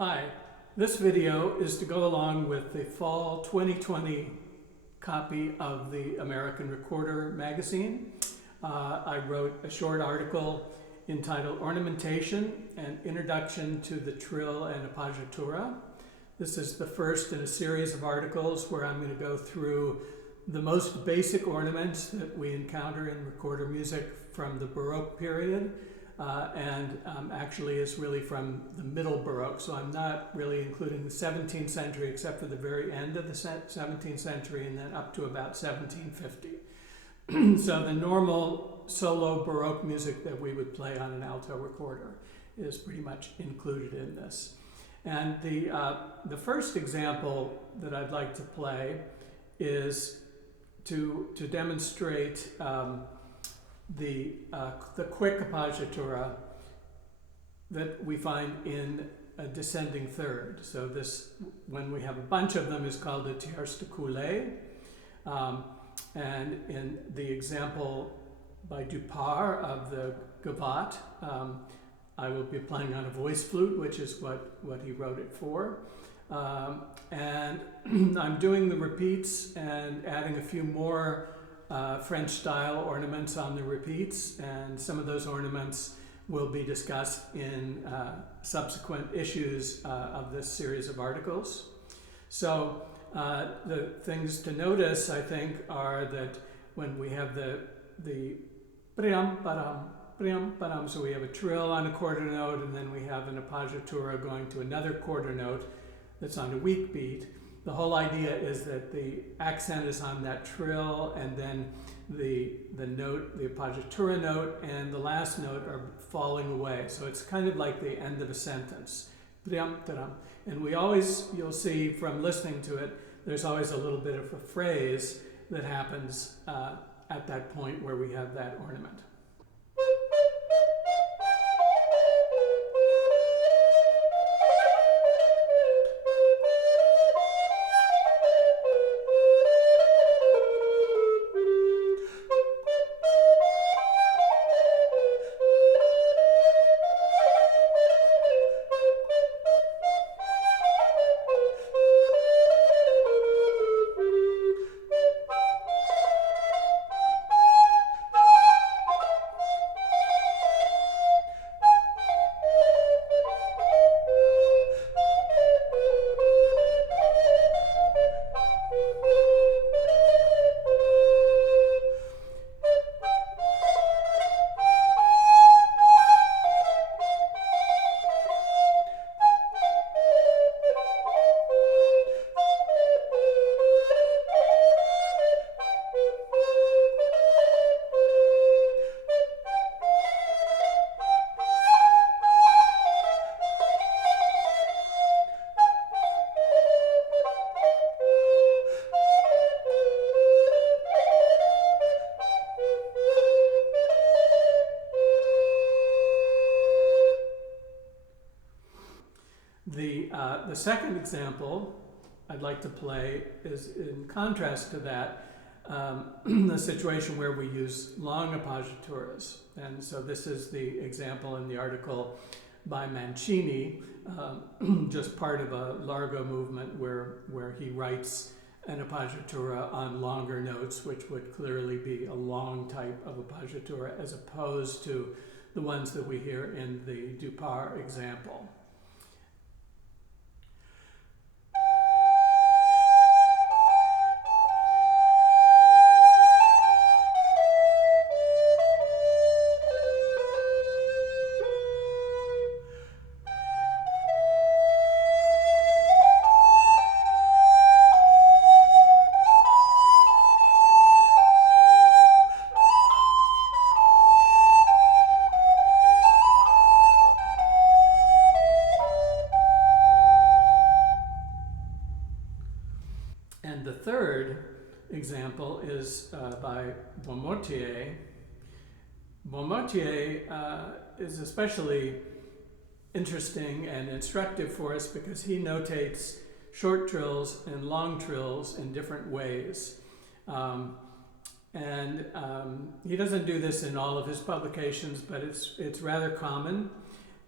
Hi, this video is to go along with the fall 2020 copy of the American Recorder magazine. I wrote a short article entitled Ornamentation, an Introduction to the Trill and Appoggiatura. This is the first in a series of articles where I'm going to go through the most basic ornaments that we encounter in recorder music from the Baroque period. Actually is really from the middle Baroque, so I'm not really including the 17th century except for the very end of the 17th century and then up to about 1750. So the normal solo Baroque music that we would play on an alto recorder is pretty much included in this. And the first example that I'd like to play is to demonstrate the quick appoggiatura that we find in a descending third. So this, when we have a bunch of them, is called a tierce de coulée. And in the example by Dupart of the gavotte, I will be playing on a voice flute, which is what he wrote it for. And I'm doing the repeats and adding a few more French-style ornaments on the repeats, and some of those ornaments will be discussed in subsequent issues of this series of articles. So the things to notice, I think, are that when we have the priam, param, so we have a trill on a quarter note, and then we have an appoggiatura going to another quarter note that's on a weak beat. The whole idea is that the accent is on that trill, and then the note, the appoggiatura note, and the last note are falling away. So it's kind of like the end of a sentence. And we always, you'll see from listening to it, there's always a little bit of a phrase that happens at that point where we have that ornament. The second example I'd like to play is in contrast to that, the situation where we use long appoggiaturas. And so this is the example in the article by Mancini, just part of a largo movement where he writes an appoggiatura on longer notes, which would clearly be a long type of appoggiatura as opposed to the ones that we hear in the Dupart example. And the third example is by Beaumortier. Beaumortier is especially interesting and instructive for us because he notates short trills and long trills in different ways. He doesn't do this in all of his publications, but it's rather common.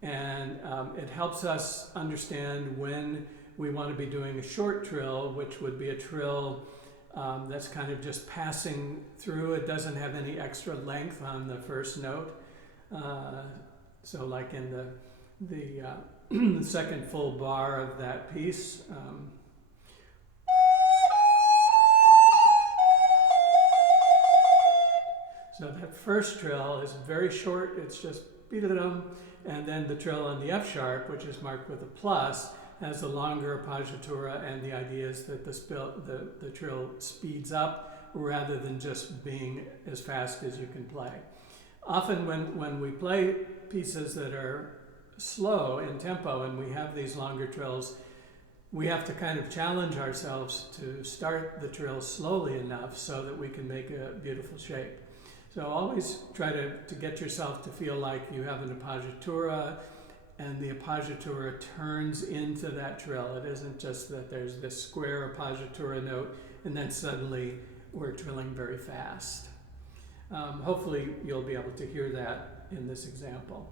And it helps us understand when we want to be doing a short trill, which would be a trill that's kind of just passing through. It doesn't have any extra length on the first note. So like in the second full bar of that piece, so that first trill is very short, it's just beat-a-dum, and then the trill on the F sharp, which is marked with a plus, has a longer appoggiatura, and the idea is that the trill speeds up rather than just being as fast as you can play. Often when we play pieces that are slow in tempo and we have these longer trills, we have to kind of challenge ourselves to start the trill slowly enough so that we can make a beautiful shape. So always try to get yourself to feel like you have an appoggiatura and the appoggiatura turns into that trill. It isn't just that there's this square appoggiatura note and then suddenly we're trilling very fast. Hopefully you'll be able to hear that in this example.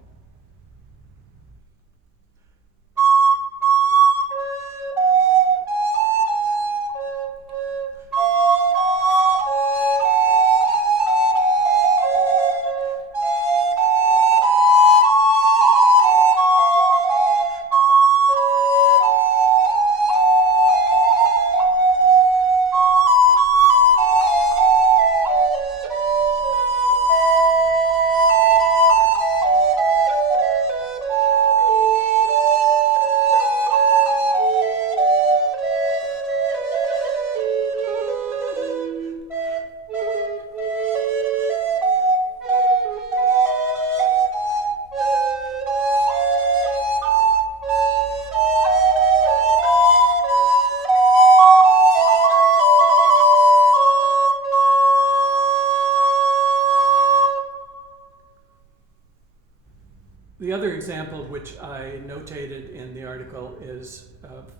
The other example which I notated in the article is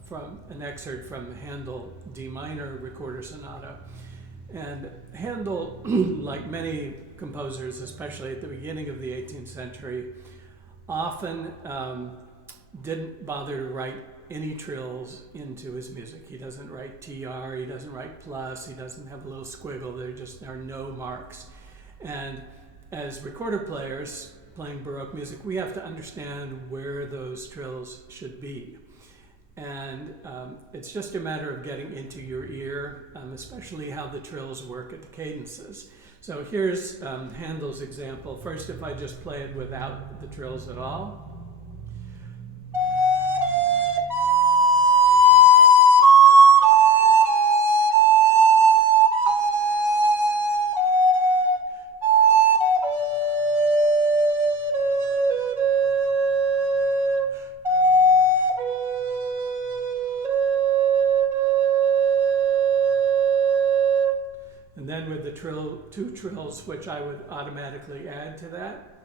from an excerpt from Handel D minor Recorder Sonata. And Handel, like many composers, especially at the beginning of the 18th century, often didn't bother to write any trills into his music. He doesn't write TR, he doesn't write plus, he doesnn't have a little squiggle, there are no marks. And as recorder players, playing Baroque music, we have to understand where those trills should be. And it's just a matter of getting into your ear, especially how the trills work at the cadences. So here's Handel's example. First, if I just play it without the trills at all. And then with the two trills, which I would automatically add to that.